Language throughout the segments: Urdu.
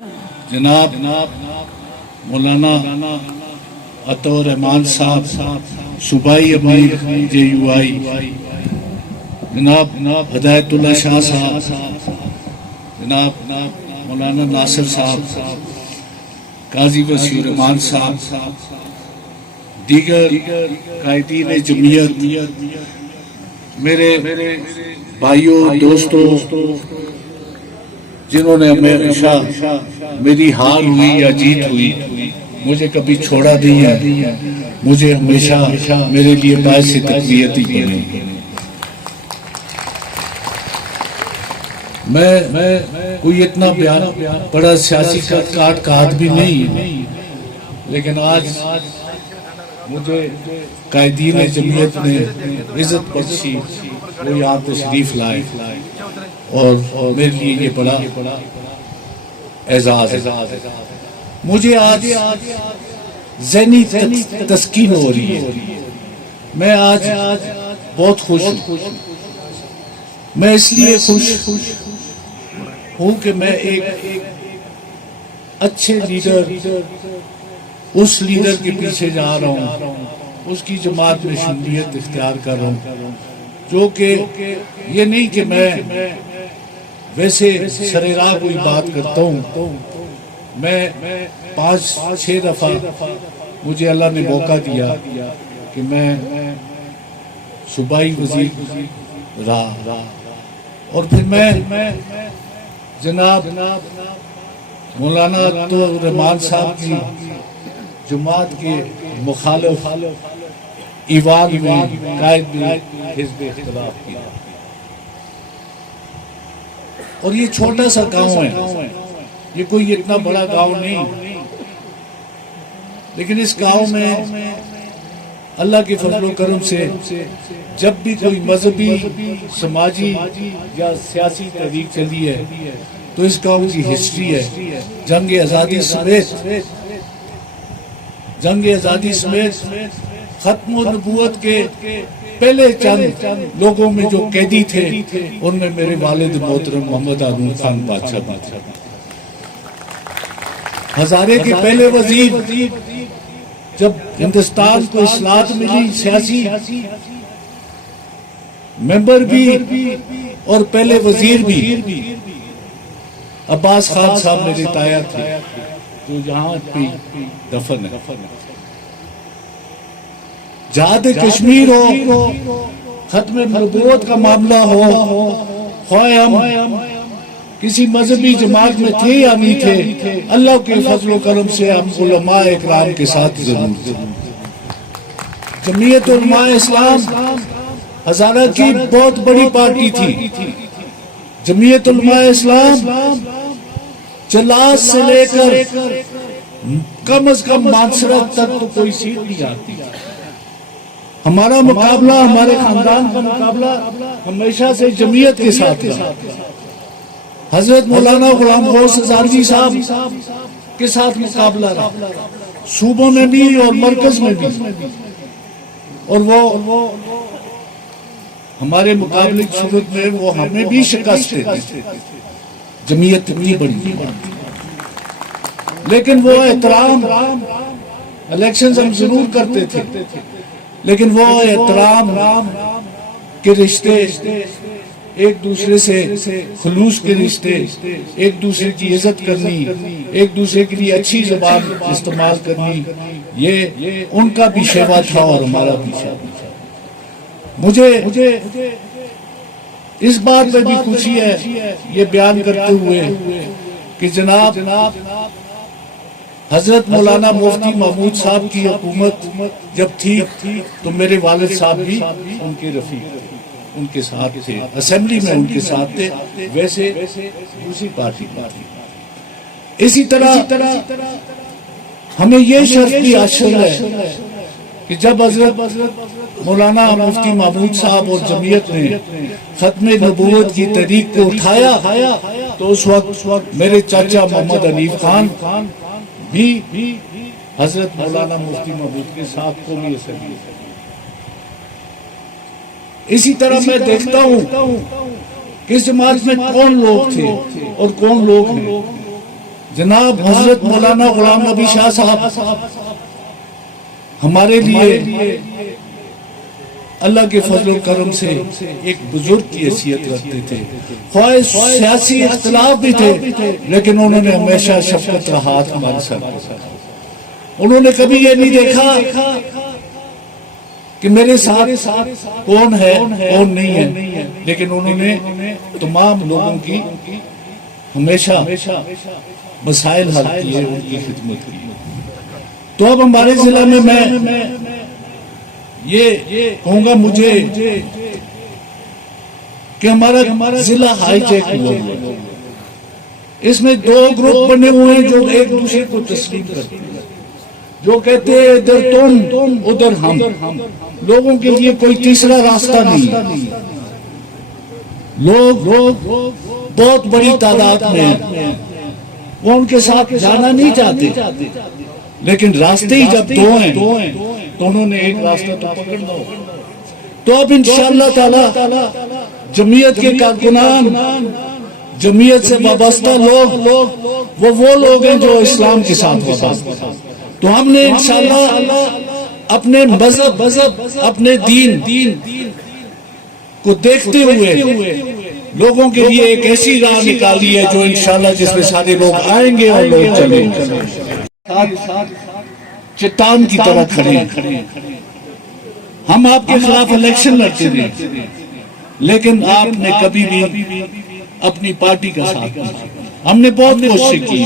جناب مولانا عطا الرحمان صاحب صوبائی امیر JUI، جناب ہدایت اللہ شاہ صاحب، جناب مولانا ناصر صاحب، قاضی وسیع الرحمان صاحب، دیگر قائدین جمعیت، میرے بھائیوں دوستوں، جنہوں نے ہمیشہ میری ہار ہوئی یا جیت ہوئی مجھے کبھی چھوڑا نہیں ہے، مجھے ہمیشہ میرے لیے باعث تقویت ہی بنے۔ میں کوئی اتنا بڑا سیاسی کاٹ کا آدمی نہیں، لیکن آج مجھے قائدین جمعیت نے عزت بخشی، وہ یہاں تشریف لائے اور میرے لیے یہ بڑا اعزاز ہے۔ مجھے آج ذہنی تسکین ہو رہی ہے، میں آج بہت خوش ہوں۔ میں اس لیے خوش ہوں کہ میں ایک اچھے لیڈر، اس لیڈر کے پیچھے جا رہا ہوں، اس کی جماعت میں شمولیت اختیار کر رہا ہوں، جو کہ یہ نہیں کہ میں ویسے سرراہ کوئی بات کرتا ہوں۔ میں 5-6 دفعہ مجھے اللہ نے موقع دیا کہ میں صوبائی وزیر رہا، اور پھر میں جناب مولانا عطا الرحمان صاحب کی جماعت کے مخالف ایوان میں قائد میں حزب اختلاف کیا، اور یہ چھوٹا سا گاؤں ہے، یہ کوئی اتنا بڑا گاؤں نہیں، لیکن اس گاؤں میں اللہ کے فضل و کرم سے جب بھی کوئی مذہبی، سماجی یا سیاسی تحریک چلی ہے تو اس گاؤں کی ہسٹری ہے۔ جنگ آزادی سمیت ختم النبوت کے پہلے چند لوگوں میں جو قیدی تھے ان میں میرے والد محترم محمد ہارون خان بادشاہ بھی تھے۔ ہزارے کے پہلے وزیر، جب ہندوستان کو اصلاحات ملی، سیاسی ممبر بھی اور پہلے وزیر بھی، عباس خان صاحب میرے تایا تھے جو یہاں پہ دفن ہے۔ جہاد کشمیر ہو، ختم نبوت کا معاملہ ہو، خواہ ہم کسی مذہبی جماعت میں تھے یا نہیں تھے، اللہ کے فضل و کرم سے ہم علماء اکرام کے ساتھ ضرور تھے۔ جمعیت علماء اسلام ہزارہ کی بہت بڑی پارٹی تھی۔ جمعیت علماء اسلام چلاس سے لے کر کم از کم مانسرت تک تو کوئی سیٹ نہیں آتی۔ ہمارا مقابلہ، ہمارے خاندان کا مقابلہ ہمیشہ سے جمعیت کے ساتھ رہا۔ حضرت مولانا غلام غوث ہزاروی صاحب کے ساتھ مقابلہ رہا، صوبوں میں بھی اور مرکز میں بھی، اور وہ ہمارے مقابلے کی صورت میں وہ ہمیں بھی شکست دیتے۔ جمعیت اتنی بڑی، لیکن وہ احترام، الیکشنز ہم ضرور کرتے تھے، لیکن وہ احترام کے رشتے، ایک دوسرے سے خلوص کے رشتے، ایک دوسرے کی عزت کرنی، ایک دوسرے کے لیے اچھی زبان استعمال کرنی، یہ ان کا بھی شیوا تھا اور ہمارا بھی شیوا تھا۔ مجھے اس بات میں بھی خوشی ہے یہ بیان کرتے ہوئے کہ جناب حضرت مولانا مفتی محمود صاحب کی حکومت جب تھی تو میرے والد صاحب بھی ان کے رفیق تھے، ان کے ساتھ تھے، اسمبلی میں ان کے ساتھ تھے، ویسے دوسری پارٹی تھی۔ اسی طرح ہمیں یہ شرف بھی حاصل ہے کہ جب حضرت مولانا مفتی محمود صاحب اور جمعیت نے ختم نبوت کی تحریک کو اٹھایا تو اس وقت میرے چاچا محمد حنیف خان بھی حضرت مولانا مفتی محمود کے ساتھ قومی اسمبلی۔ اسی طرح میں دیکھتا ہوں کہ اس جماعت میں کون لوگ تھے اور کون لوگ ہیں۔ جناب حضرت مولانا غلام نبی شاہ صاحب ہمارے لیے اللہ کے فضل و کرم سے ایک بزرگ کی حیثیت رکھتے تھے. خواہ سیاسی اختلاف بھی تھے لیکن انہوں نے ہمیشہ شفقت کا ہاتھ ہمارے ساتھ رکھا. انہوں نے کبھی یہ نہیں دیکھا کہ میرے ساتھ کون ہے کون نہیں ہے، لیکن انہوں نے تمام لوگوں کی ہمیشہ مسائل حل کیے، ان کی خدمت کی. تو اب ہمارے ضلع میں یہ کہوں گا مجھے کہ ہمارا ضلع ہائی ٹیک ہوا ہے. اس میں دو گروپ بنے ہوئے ہیں جو ایک دوسرے کو تسلیم کرتے ہیں، جو کہتے ہیں ادھر تم ادھر ہم. لوگوں کے لیے کوئی تیسرا راستہ نہیں. لوگ بہت بڑی تعداد میں ہیں، وہ ان کے ساتھ جانا نہیں چاہتے، لیکن راستے ہی جب دو ہیں تو انہوں نے ایک راستہ تو پکڑنا ہو. تو اب انشاءاللہ تعالی جمعیت کے کارکنان، جمعیت سے وابستہ لوگ وہ لوگ ہیں جو اسلام کے ساتھ وابستہ. تو ہم نے انشاءاللہ اپنے مذہب اپنے دین کو دیکھتے ہوئے لوگوں کے لیے ایک ایسی راہ نکالی ہے جو انشاءاللہ جس میں سارے لوگ آئیں گے اور لوگ چلیں گے. چٹان کی طرح کھڑے ہیں. ہم آپ کے خلاف الیکشن لڑتے تھے لیکن آپ نے کبھی بھی اپنی پارٹی کا ساتھ نہیں. ہم نے بہت کوشش کی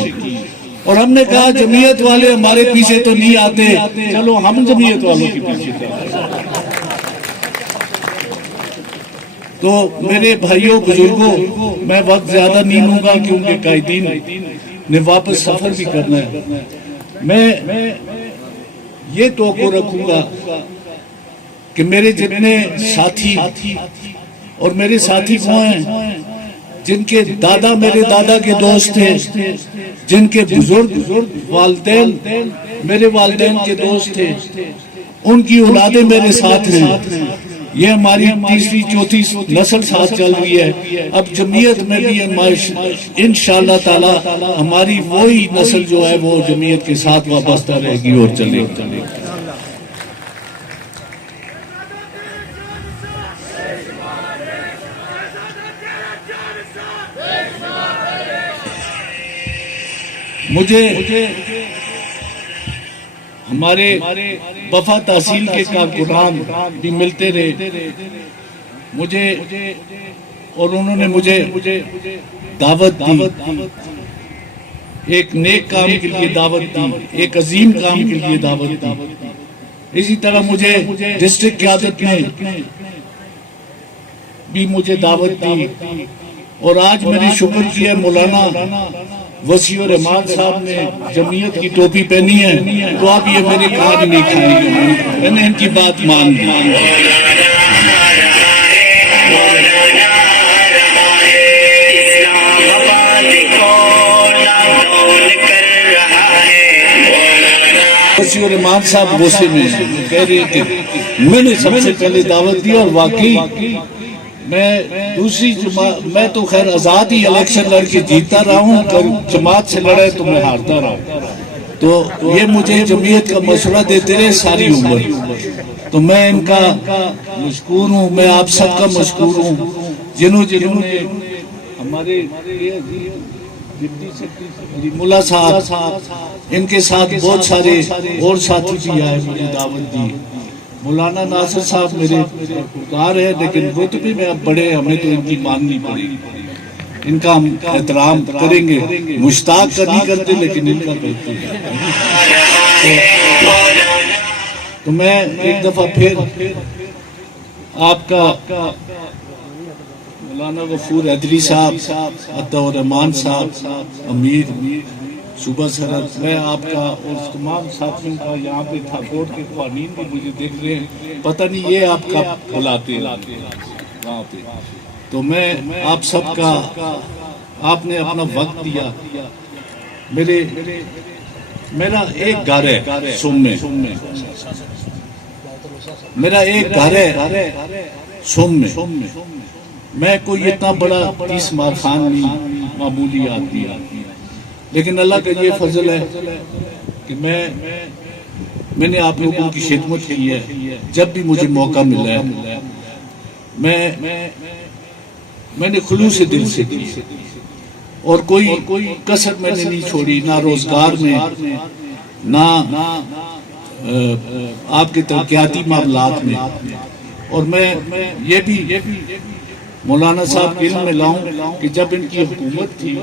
اور ہم نے کہا جمعیت والے ہمارے پیچھے تو نہیں آتے، چلو ہم جمعیت والوں کے پیچھے چلتے. تو میرے بھائیوں بزرگوں، میں وقت زیادہ نہیں لوں گا کیونکہ قائدین نے واپس سفر بھی کرنا ہے. میں یہ توقع رکھوں گا کہ میرے جتنے ساتھی اور میرے ساتھی وہ ہیں جن کے دادا میرے دادا کے دوست تھے، جن کے بزرگ والدین میرے والدین کے دوست تھے، ان کی اولادیں میرے ساتھ ہیں. یہ ہماری تیسری چوتھی نسل ساتھ چل رہی ہے. اب جمعیت میں بھی انشاءاللہ تعالی ہماری وہی نسل جو ہے وہ جمعیت کے ساتھ وابستہ رہے گی اور چلے گی. مجھے ہمارے وفا تحصیل کے کارکنان بھی ملتے رہے مجھے، اور انہوں نے مجھے دعوت دی، ایک نیک کام کے لیے دعوت دی، ایک عظیم کام کے لیے دعوت دی. اسی طرح مجھے ڈسٹرکٹ قیادت نے بھی مجھے دعوت دی. اور آج میں نے شکر کیا مولانا وسیع الرحمان صاحب نے جمعیت کی ٹوپی پہنی ہے تو آپ یہ میرے کہا نہیں کھائیں، میں نے ان کی بات مان لی. وسیع الرحمان صاحب غصے میں کہہ رہے تھے میں نے سب سے پہلے دعوت دی، اور واقعی میں تو خیر آزاد ہی الیکشن لڑ کے جیتا رہا ہوں، جماعت سے لڑے تو میں ہارتا رہا ہوں. تو یہ مجھے جمعیت کا مشورہ دیتے رہے ساری عمر، تو میں ان کا مشکور ہوں. میں آپ سب کا مشکور ہوں جنہوں نے ہمارے ملا صاحب، ان کے ساتھ بہت سارے اور ساتھی بھی آئے، مجھے دعوت دی. مولانا ناصر صاحب میرے کار ہے لیکن رتبے میں اب بڑے، ہمیں تو ان کی ماننی پڑے گی، ان کا ہم احترام کریں گے. مشتاق کا نہیں کرتے لیکن ان کا کرتے ہیں. تو میں ایک دفعہ پھر آپ کا مولانا غفور حیدری صاحب، عطا الرحمان صاحب، امیر صوبہ سرحد، میں آپ کا اور تمام ساتھیوں کا یہاں پہ تھا. کورٹ کے قوانین بھی مجھے دیکھ رہے ہیں، پتہ نہیں یہ آپ کا بلاتے ہیں وہاں پہ. تو میں آپ سب کا، آپ نے اپنا وقت دیا. میرا ایک گھر ہے سم میں، میرا ایک گھر ہے سم میں. میں کوئی اتنا بڑا 30 مار خان نہیں، معمولی آدمی. لیکن اللہ کا یہ فضل ہے کہ میں نے آپ لوگوں کی خدمت کی ہے. جب بھی مجھے موقع ملا ہے میں نے خلوص دل سے کی اور کوئی کسر میں نے نہیں چھوڑی، نہ روزگار میں، نہ آپ کے ترقیاتی معاملات میں. اور میں یہ بھی مولانا صاحب کے علم میں لاؤں کہ جب ان کی حکومت تھی،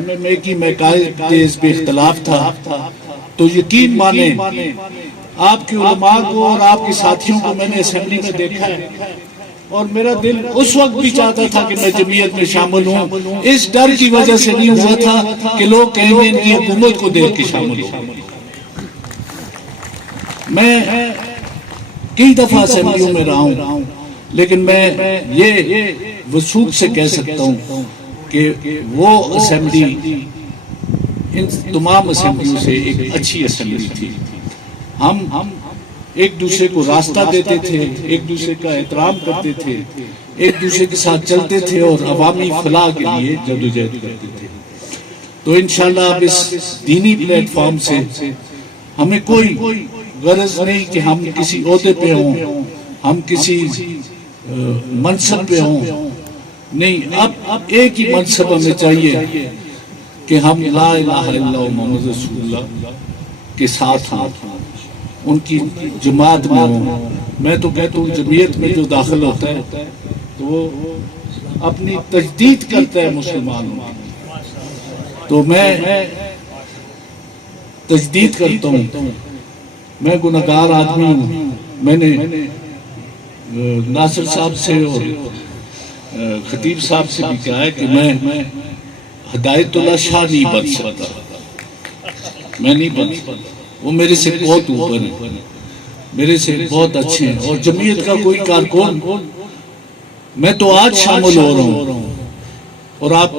MMA کی میکائز اس پہ اختلاف تھا، تو یقین مانیں آپ کے علماء کو اور آپ کے ساتھیوں کو میں نے اسمبلی میں دیکھا ہے، اور میرا دل اس وقت بھی چاہتا تھا کہ میں جمعیت میں شامل ہوں. اس ڈر کی وجہ سے نہیں ہوا تھا کہ لوگ کہیں گے ان کی حکومت کو دیکھ کے شامل ہوں. میں کئی دفعہ اسمبلیوں میں رہا ہوں، لیکن میں یہ وثوق سے کہہ سکتا ہوں کہ وہ اسمبلی ان تمام اسمبلیوں سے ایک اچھی اسمبلی تھی. ہم ایک دوسرے کو راستہ دیتے تھے، ایک دوسرے کا احترام کرتے تھے، ایک دوسرے کے ساتھ چلتے تھے اور عوامی فلاح کے لیے جدوجہد کرتے تھے. تو انشاءاللہ اب اس دینی پلیٹ فارم سے ہمیں کوئی غرض نہیں کہ ہم کسی عہدے پہ ہوں، ہم کسی منصب پہ ہوں. نہیں، اب ایک ہی منصب ہمیں چاہیے کہ ہم لا الہ الا اللہ محمد رسول اللہ کے ساتھ ہوں، ان کی جماعت میں ہوں. میں تو کہتا ہوں جمعیت میں جو داخل ہوتا ہے تو وہ اپنی تجدید کرتا ہے مسلمانوں کی. تو میں تجدید کرتا ہوں. میں گناہگار آدمی ہوں. میں نے ناصر صاحب سے اور خطیب صاحب سے بھی کہا ہے کہ میں ہدایت اللہ شاہ نہیں بن سکتا، میں نہیں بن سکتا. وہ میرے سے بہت اوپر ہیں، میرے سے بہت اچھے ہیں. اور جمعیت کا کوئی کارکن، میں تو آج شامل ہو رہا ہوں اور آپ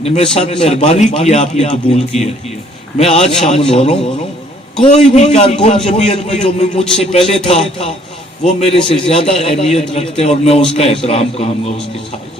نے میرے ساتھ مہربانی کی، آپ نے قبول کیا. میں آج شامل ہو رہا ہوں. کوئی بھی کارکن جمعیت میں جو مجھ سے پہلے تھا وہ میرے سے زیادہ اہمیت رکھتے ہیں اور میں اس کا احترام کروں گا اس کے ساتھ.